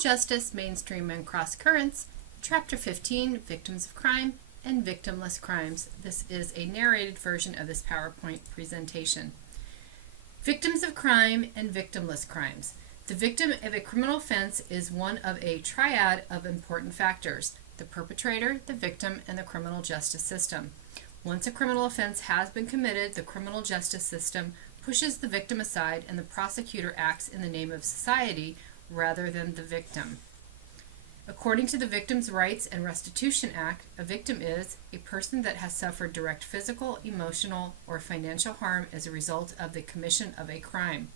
Justice, Mainstream and Cross Currents, Chapter 15, Victims of Crime and Victimless Crimes. This is a narrated version of this PowerPoint presentation. Victims of Crime and Victimless Crimes. The victim of a criminal offense is one of a triad of important factors: the perpetrator, the victim, and the criminal justice system. Once a criminal offense has been committed, the criminal justice system pushes the victim aside and the prosecutor acts in the name of society rather than the victim. According to the Victims' Rights and Restitution Act, a victim is a person that has suffered direct physical, emotional, or financial harm as a result of the commission of a crime.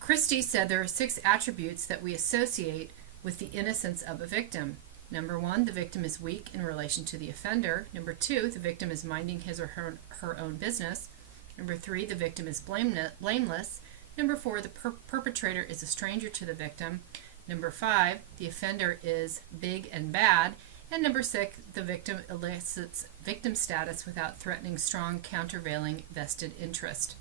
Christie said there are 6 attributes that we associate with the innocence of a victim. Number 1, the victim is weak in relation to the offender. Number 2, the victim is minding his or her own business. Number 3, the victim is blameless. Number 4, the perpetrator is a stranger to the victim. Number 5, the offender is big and bad. And number 6, the victim elicits victim status without threatening strong countervailing vested interest.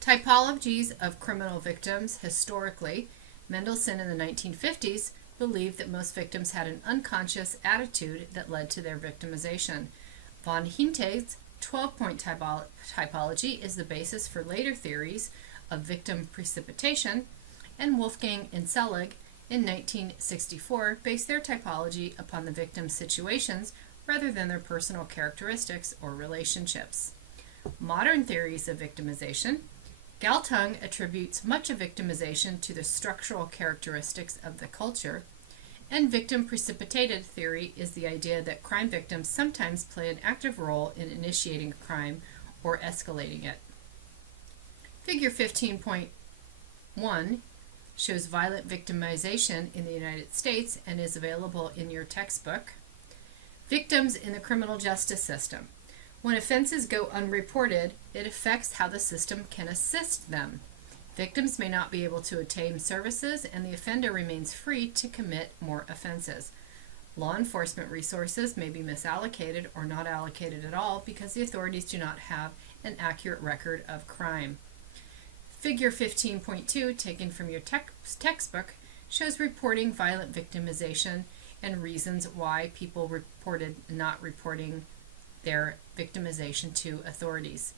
Typologies of criminal victims. Historically, Mendelssohn in the 1950s believed that most victims had an unconscious attitude that led to their victimization. Von Hinte's 12-point typology is the basis for later theories of victim precipitation, and Wolfgang and Selig in 1964 based their typology upon the victim's situations rather than their personal characteristics or relationships. Modern theories of victimization. Galtung attributes much of victimization to the structural characteristics of the culture, and victim precipitated theory is the idea that crime victims sometimes play an active role in initiating a crime or escalating it. Figure 15.1 shows violent victimization in the United States and is available in your textbook. Victims in the criminal justice system. When offenses go unreported, it affects how the system can assist them. Victims may not be able to obtain services, and the offender remains free to commit more offenses. Law enforcement resources may be misallocated or not allocated at all because the authorities do not have an accurate record of crime. Figure 15.2, taken from your textbook, shows reporting violent victimization and reasons why people reported not reporting their victimization to authorities.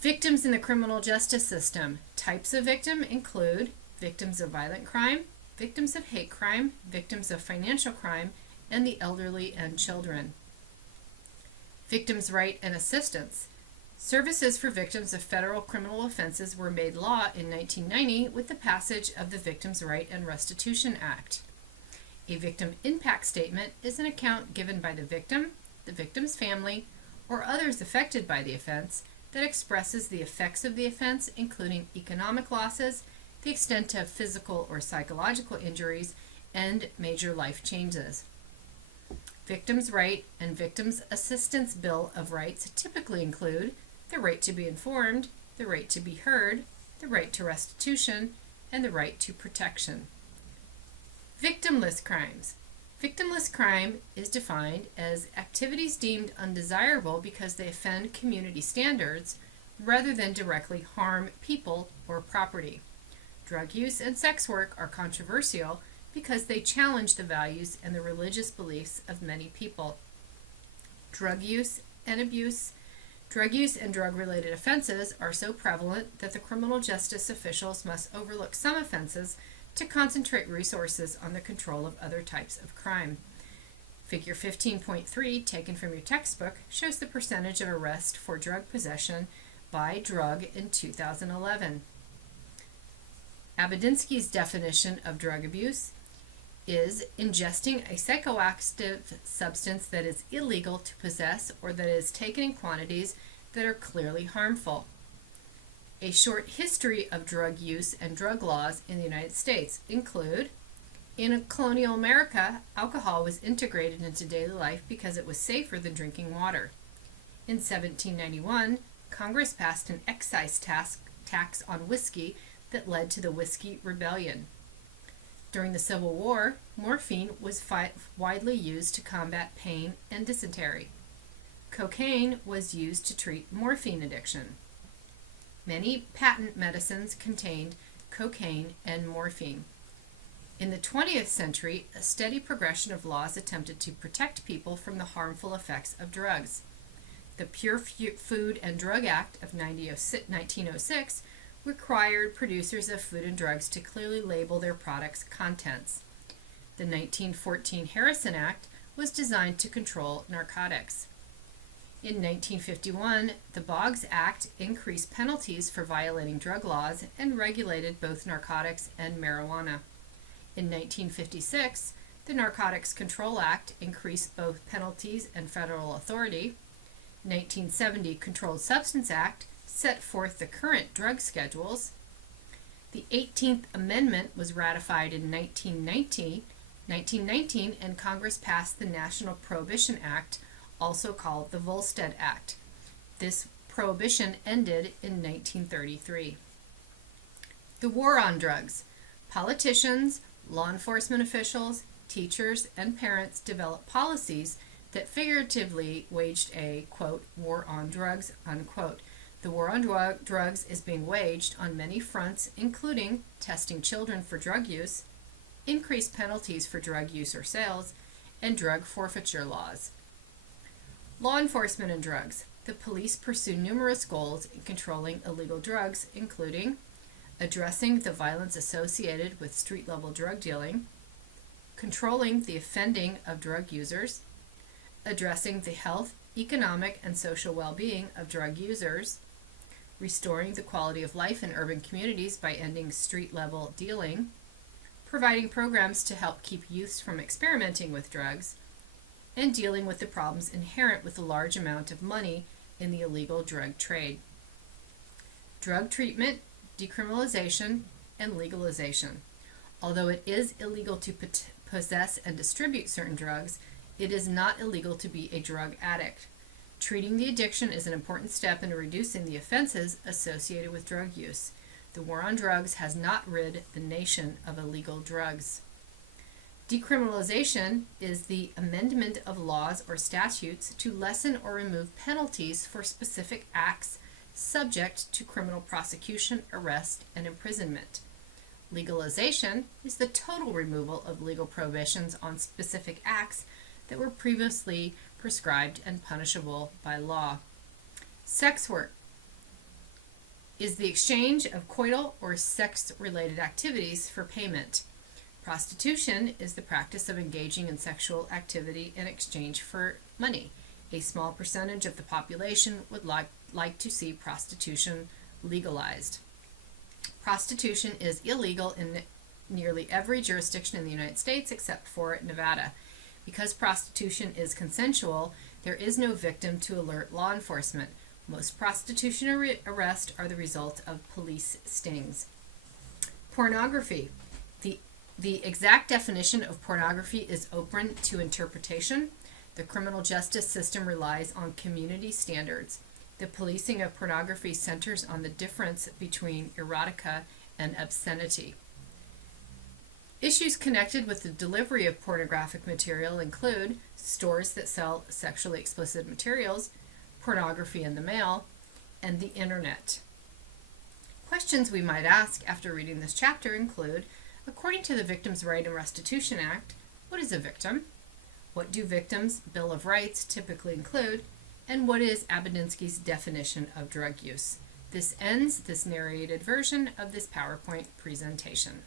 Victims in the criminal justice system. Types of victim include victims of violent crime, victims of hate crime, victims of financial crime, and the elderly and children. Victims' right and assistance. Services for victims of federal criminal offenses were made law in 1990 with the passage of the Victims' Right and Restitution Act. A victim impact statement is an account given by the victim's family, or others affected by the offense that expresses the effects of the offense, including economic losses, the extent of physical or psychological injuries, and major life changes. Victims' Right and Victims' Assistance Bill of Rights typically include the right to be informed, the right to be heard, the right to restitution, and the right to protection. Victimless crimes. Victimless crime is defined as activities deemed undesirable because they offend community standards rather than directly harm people or property. Drug use and sex work are controversial because they challenge the values and the religious beliefs of many people. Drug use and drug-related offenses are so prevalent that the criminal justice officials must overlook some offenses to concentrate resources on the control of other types of crime. Figure 15.3, taken from your textbook, shows the percentage of arrest for drug possession by drug in 2011. Abedinsky's definition of drug abuse is ingesting a psychoactive substance that is illegal to possess or that is taken in quantities that are clearly harmful. A short history of drug use and drug laws in the United States include: in colonial America, alcohol was integrated into daily life because it was safer than drinking water. In 1791, Congress passed an excise tax on whiskey that led to the Whiskey Rebellion. During the Civil War, morphine was widely used to combat pain and dysentery. Cocaine was used to treat morphine addiction. Many patent medicines contained cocaine, and morphine. In the 20th century, a steady progression of laws attempted to protect people from the harmful effects of drugs. The Pure Food and Drug Act of 1906 required producers of food and drugs to clearly label their products' contents. The 1914 Harrison Act was designed to control narcotics. In 1951, the Boggs Act increased penalties for violating drug laws and regulated both narcotics and marijuana. In 1956, the Narcotics Control Act increased both penalties and federal authority. 1970 Controlled Substance Act set forth the current drug schedules. The 18th Amendment was ratified in 1919, and Congress passed the National Prohibition Act, also called the Volstead Act. This prohibition ended in 1933. The war on drugs. Politicians, law enforcement officials, teachers, and parents developed policies that figuratively waged a, quote, war on drugs, unquote. The war on drugs is being waged on many fronts, including testing children for drug use, increased penalties for drug use or sales, and drug forfeiture laws. Law enforcement and drugs. The police pursue numerous goals in controlling illegal drugs, including addressing the violence associated with street-level drug dealing, controlling the offending of drug users, addressing the health, economic, and social well-being of drug users, restoring the quality of life in urban communities by ending street-level dealing, providing programs to help keep youths from experimenting with drugs, and dealing with the problems inherent with the large amount of money in the illegal drug trade. Drug treatment, decriminalization, and legalization. Although it is illegal to possess and distribute certain drugs, it is not illegal to be a drug addict. Treating the addiction is an important step in reducing the offenses associated with drug use. The war on drugs has not rid the nation of illegal drugs. Decriminalization is the amendment of laws or statutes to lessen or remove penalties for specific acts subject to criminal prosecution, arrest, and imprisonment. Legalization is the total removal of legal prohibitions on specific acts that were previously prescribed and punishable by law. Sex work is the exchange of coital or sex-related activities for payment. Prostitution is the practice of engaging in sexual activity in exchange for money. A small percentage of the population would like to see prostitution legalized. Prostitution is illegal in nearly every jurisdiction in the United States except for Nevada. Because prostitution is consensual, there is no victim to alert law enforcement. Most prostitution arrests are the result of police stings. Pornography. The exact definition of pornography is open to interpretation. The criminal justice system relies on community standards. The policing of pornography centers on the difference between erotica and obscenity. Issues connected with the delivery of pornographic material include stores that sell sexually explicit materials, pornography in the mail, and the internet. Questions we might ask after reading this chapter include, according to the Victims' Right and Restitution Act, what is a victim? What do victims' Bill of Rights typically include? And what is Abedinsky's definition of drug use? This ends this narrated version of this PowerPoint presentation.